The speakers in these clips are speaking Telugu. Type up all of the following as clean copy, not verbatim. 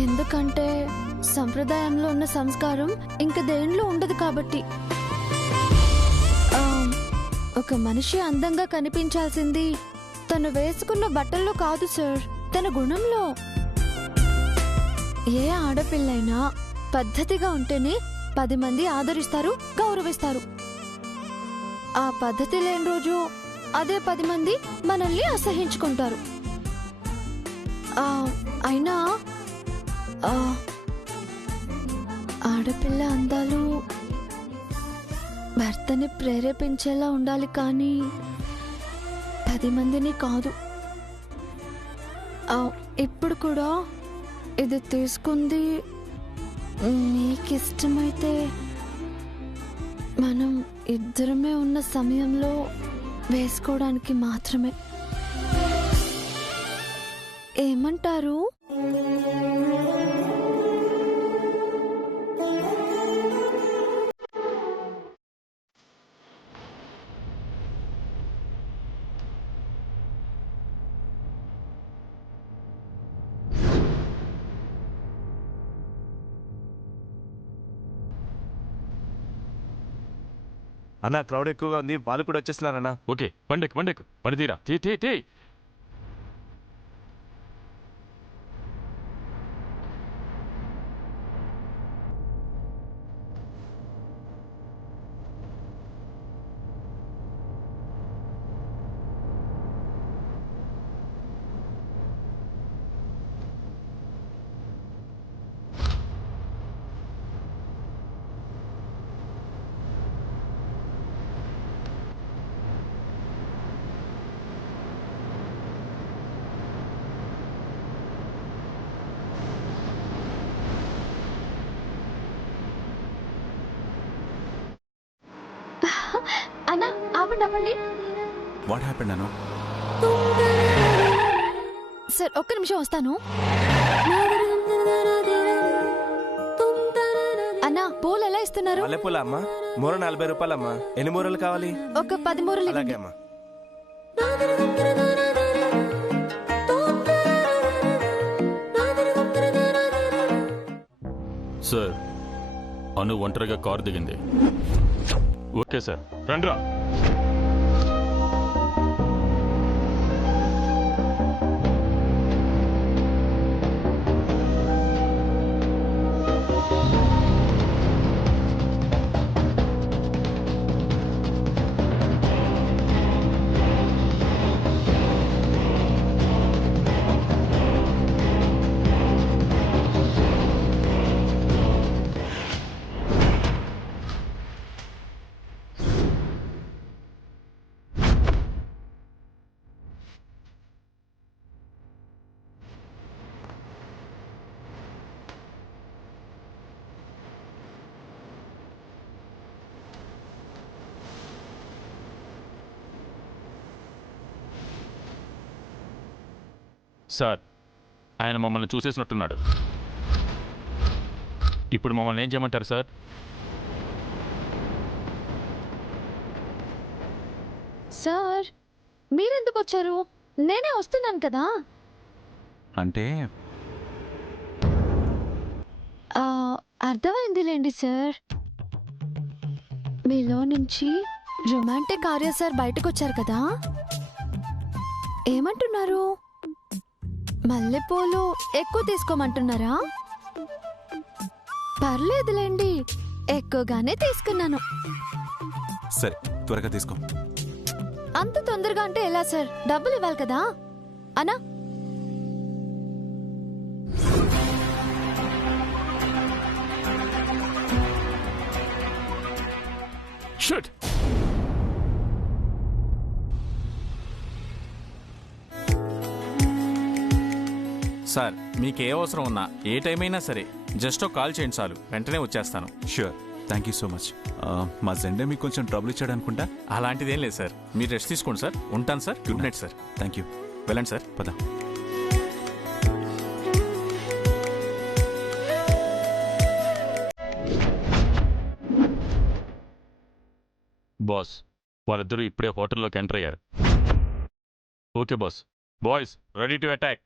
ఎందుకంటే సంప్రదాయంలో ఉన్న సంస్కారం ఇంక దేనిలో ఉండదు కాబట్టి. ఒక మనిషి అందంగా కనిపించాల్సింది తను వేసుకున్న బట్టల్లో కాదు సార్, తన గుణంలో. ఏ ఆడపిల్లైనా పద్ధతిగా ఉంటేనే 10 మంది ఆదరిస్తారు, గౌరవిస్తారు. ఆ పద్ధతి లేని రోజు అదే 10 మంది మనల్ని అసహించుకుంటారు. అయినా ఆడపిల్ల అందాలు భర్తని ప్రేరేపించేలా ఉండాలి, కానీ 10 మందిని కాదు. ఇప్పుడు కూడా ఇది తీసుకుంది నీకిష్టమైతే మనం ఇద్దరమే ఉన్న సమయంలో వేసుకోవడానికి మాత్రమే. ఏమంటారు? అన్నా క్రౌడ్ ఎక్కువగా ఉంది, వాళ్ళు కూడా వచ్చేస్తున్నారన్నా. ఓకే, పండెక్కు పండెక్కు, పని తీరా, తీ. అన్నా ఆపండి. What happened Anu? సార్ ఒక్క నిమిషం వస్తాను. అన్నా పూలు ఎలా ఇస్తున్నారు? మల్లెపూల అమ్మా, మూర 40 రూపాయలమ్మా. ఎన్ని మూరలు కావాలి? ఒక 10 మూరలు. అలాగే అమ్మా. సార్, అను ఒంటరిగా కారు దిగింది. ఓకే సార్, రండ్రా. సార్, ఆయన మమ్మల్ని చూసేసినట్టున్నాడు. ఇప్పుడు మమ్మల్ని ఏం చేయమంటారు సార్? సార్ మీరెందుకు వచ్చారు? నేనే వస్తున్నాను కదా. అంటే అర్థమైందిలేండి సార్. మీలో నుంచి రొమాంటిక్ ఆర్య సార్ బయటకు వచ్చారు కదా. ఏమంటున్నారు? మల్లెపూలు ఎక్కువ తీసుకోమంటున్నారా? పర్లేదులేండి, ఎక్కువగానే తీసుకున్నాను. సరే, త్వరగా తీసుకో. అంత తొందరగా అంటే ఎలా సార్? డబ్బులు ఇవ్వాలి కదా. అనా షట్. సార్, మీకే అవసరం ఉన్నా ఏ టైం అయినా సరే జస్ట్ కాల్ చేయండి చాలు, వెంటనే వచ్చేస్తాను. Sure, thank you so much. మా జెండే మీకు కొంచెం ట్రబుల్ ఇచ్చాడు అనుకుంటా. అలాంటిదేం లేదు సార్, మీరు రెస్ట్ తీసుకోండి సార్. ఉంటాను sir. Good night sir. Thank you. వెళ్ళండి సార్. పద. బాస్, వాళ్ళిద్దరూ ఇప్పుడే హోటల్లోకి ఎంటర్ అయ్యారు. Okay boss. Boys, ready to attack.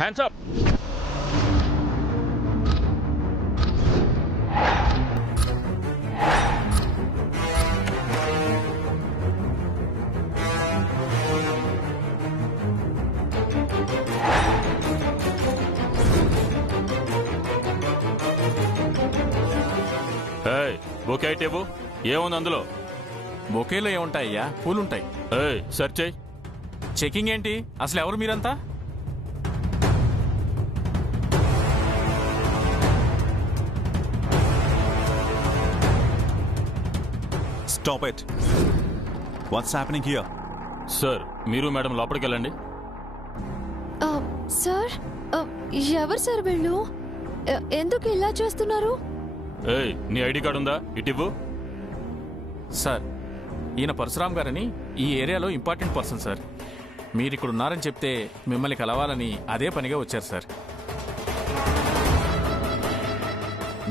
Hands up. ఏయ్, బొకే అయితే ఇవ్వు. ఏముంది అందులో? బొకేలో ఏముంటాయ్యా? పూలుంటాయి. ఏయ్, సెర్చ్ చేయి. చెకింగ్ ఏంటి? అసలు ఎవరు మీరంతా? Stop it. What's happening here? Sir, మీరు మేడం లోపలికి వెళ్ళండి. సార్, ఎవరు సార్ వీళ్ళు? ఎందుకు ఇలా చేస్తున్నారు? ఏయ్, నీ ఐడి కార్డు ఉందా? ఇటు ఇవ్వు. సార్, ఈయన పరశురామ్ గారని ఈ ఏరియాలో ఇంపార్టెంట్ పర్సన్ సార్. మీరు ఇక్కడ ఉన్నారని చెప్తే మిమ్మల్ని కలవాలని అదే పనిగా వచ్చారు సార్.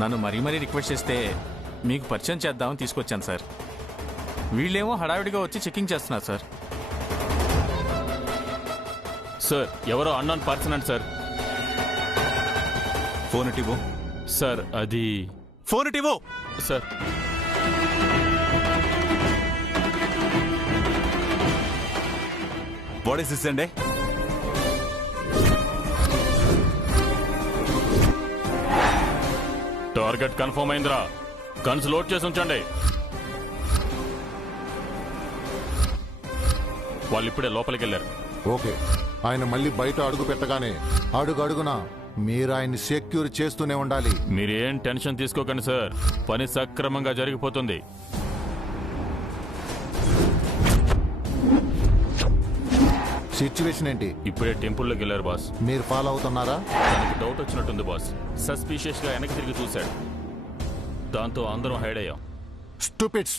నన్ను మరీ మరీ రిక్వెస్ట్ చేస్తే మీకు పరిచయం చేద్దామని తీసుకొచ్చాను సార్. వీళ్ళేమో హడావిడిగా వచ్చి చెకింగ్ చేస్తున్నారు సార్. సార్, ఎవరో అన్నోన్ పర్సన్ అండి సార్. ఫోన్ ఇటు ఇవ్వు. సార్, అది ఫోన్ ఇటు ఇవ్వు. సార్, వాట్ ఇస్ దిస్ అండి? టార్గెట్ కన్ఫర్మ్ అయిందిరా. గన్స్ లోడ్ చేసి ఉంచండి. వాళ్ళు ఇప్పుడే లోపలికి వెళ్ళారు. ఓకే, ఆయన మళ్ళీ బయట అడుగు పెట్టగానే అడుగడుగునా మీరు ఆయన్ని సెక్యూర్ చేస్తూనే ఉండాలి. మీరేం టెన్షన్ తీసుకోకండి సార్, పని సక్రమంగా జరిగిపోతుంది. సిచ్యువేషన్ ఏంటి? ఇప్పుడే టెంపుల్లోకి వెళ్ళారు బాస్. మీరు ఫాలో అవుతున్నారా? తనకి డౌట్ వచ్చినట్టుంది బాస్. సస్పీషియస్ గా వెనక్కి తిరిగి చూశాడు. దాంతో అందరం హైడ్ అయ్యాం. స్టూపిడ్స్,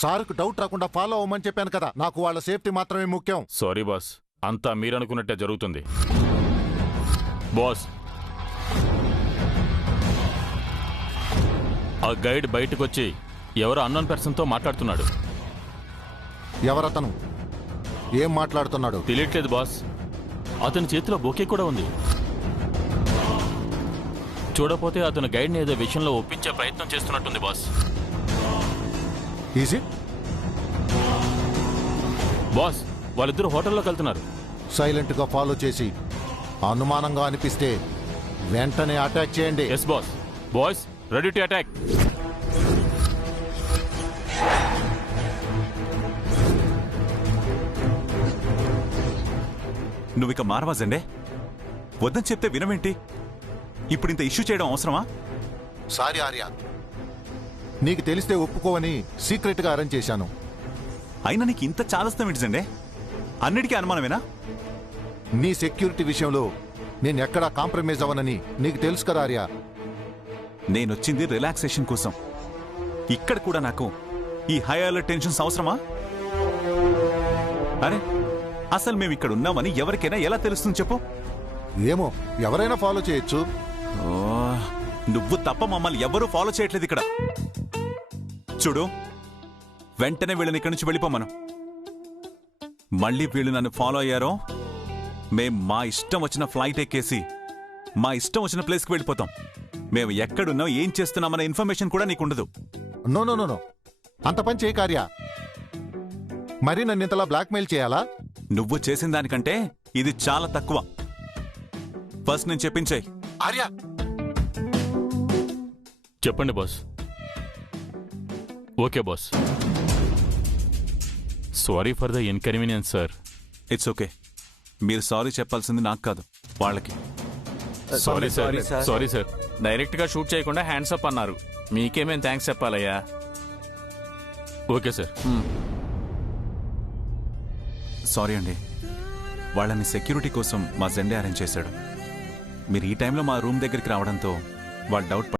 సార్కు డౌట్ రాకుండా ఫాలో అవ్వమని చెప్పాను కదా. నాకు వాళ్ళ సేఫ్టీ మాత్రమే ముఖ్యం. సారీ బాస్, అంతా మీరనుకున్నట్టే జరుగుతుంది. బాస్, ఆ గైడ్ బయటకు వచ్చి ఎవరో అన్నోన్ పర్సన్ తో మాట్లాడుతున్నాడు. ఎవరతను? ఏం మాట్లాడుతున్నాడు? తెలియట్లేదు బాస్. అతని చేతిలో బొకే కూడా ఉంది. చూడపోతే అతను గైడ్ని ఏదో విషయంలో ఒప్పించే ప్రయత్నం చేస్తున్నట్టుంది బాస్. Is it? బాస్, వాళ్ళిద్దరు హోటల్లోకి వెళ్తున్నారు. సైలెంట్ గా ఫాలో చేసి అనుమానంగా అనిపిస్తే వెంటనే అటాక్ చేయండి. Yes boss. Boys, ready to attack. నువ్వు ఇక మారవా జెండే? వద్దని చెప్తే వినవేంటి? ఇప్పుడు ఇంత ఇష్యూ చేయడం అవసరమా? సారీ ఆర్య, నీకు తెలిస్తే ఒప్పుకోవని సీక్రెట్ గా అరేంజ్ చేశాను. అయినా నీకు ఇంత చాదస్తం ఏంటి జెండే? అన్నిటికీ అనుమానమేనా? నీ సెక్యూరిటీ విషయంలో నేను ఎక్కడా కాంప్రమైజ్ అవ్వనని నీకు తెలుసు కదా ఆర్య. నేనొచ్చింది రిలాక్సేషన్ కోసం. ఇక్కడ కూడా నాకు ఈ హై అలర్ట్ టెన్షన్స్ అవసరమా? అరే, అసలు మేము ఇక్కడ ఉన్నామని ఎవరికైనా ఎలా తెలుస్తుంది చెప్పు? ఏమో, ఎవరైనా ఫాలో చేయొచ్చు. ఓ, నువ్వు తప్ప మమ్మల్ని ఎవరూ ఫాలో చేయట్లేదు ఇక్కడ. చూడు, వెంటనే వీళ్ళని ఇక్కడి నుంచి వెళ్ళిపోమను. మళ్ళీ వీళ్ళు నన్ను ఫాలో అయ్యారో మేం మా ఇష్టం వచ్చిన ఫ్లైట్ ఎక్కేసి మా ఇష్టం వచ్చిన ప్లేస్కి వెళ్ళిపోతాం. మేము ఎక్కడున్నాం, ఏం చేస్తున్నామన్న ఇన్ఫర్మేషన్ కూడా నీకుండదు. నో నో నో నో, అంత పని చేయ కార్య. మరి నన్ను ఇంతలా బ్లాక్మెయిల్ చేయాలా? నువ్వు చేసిన దానికంటే ఇది చాలా తక్కువ. ఫస్ట్ నేను చెప్పించాయి. ఆర్య, చెప్పండి boss. Okay boss. Sorry for the inconvenience sir. It's okay. మీరు సారీ చెప్పాల్సింది నాకు కాదు, వాళ్ళకి. Sorry sir. Sorry sir. Direct గా షూట్ చేయకుండా హ్యాండ్స్ అప్ అన్నారు. మీకేమేం థ్యాంక్స్ చెప్పాలయ్యా? Okay sir. సారీ అండి. వాళ్ళని సెక్యూరిటీ కోసం మా జెండే అరేంజ్ చేశాడు. మీరు ఈ టైంలో మా రూమ్ దగ్గరికి రావడంతో వాళ్ళు డౌట్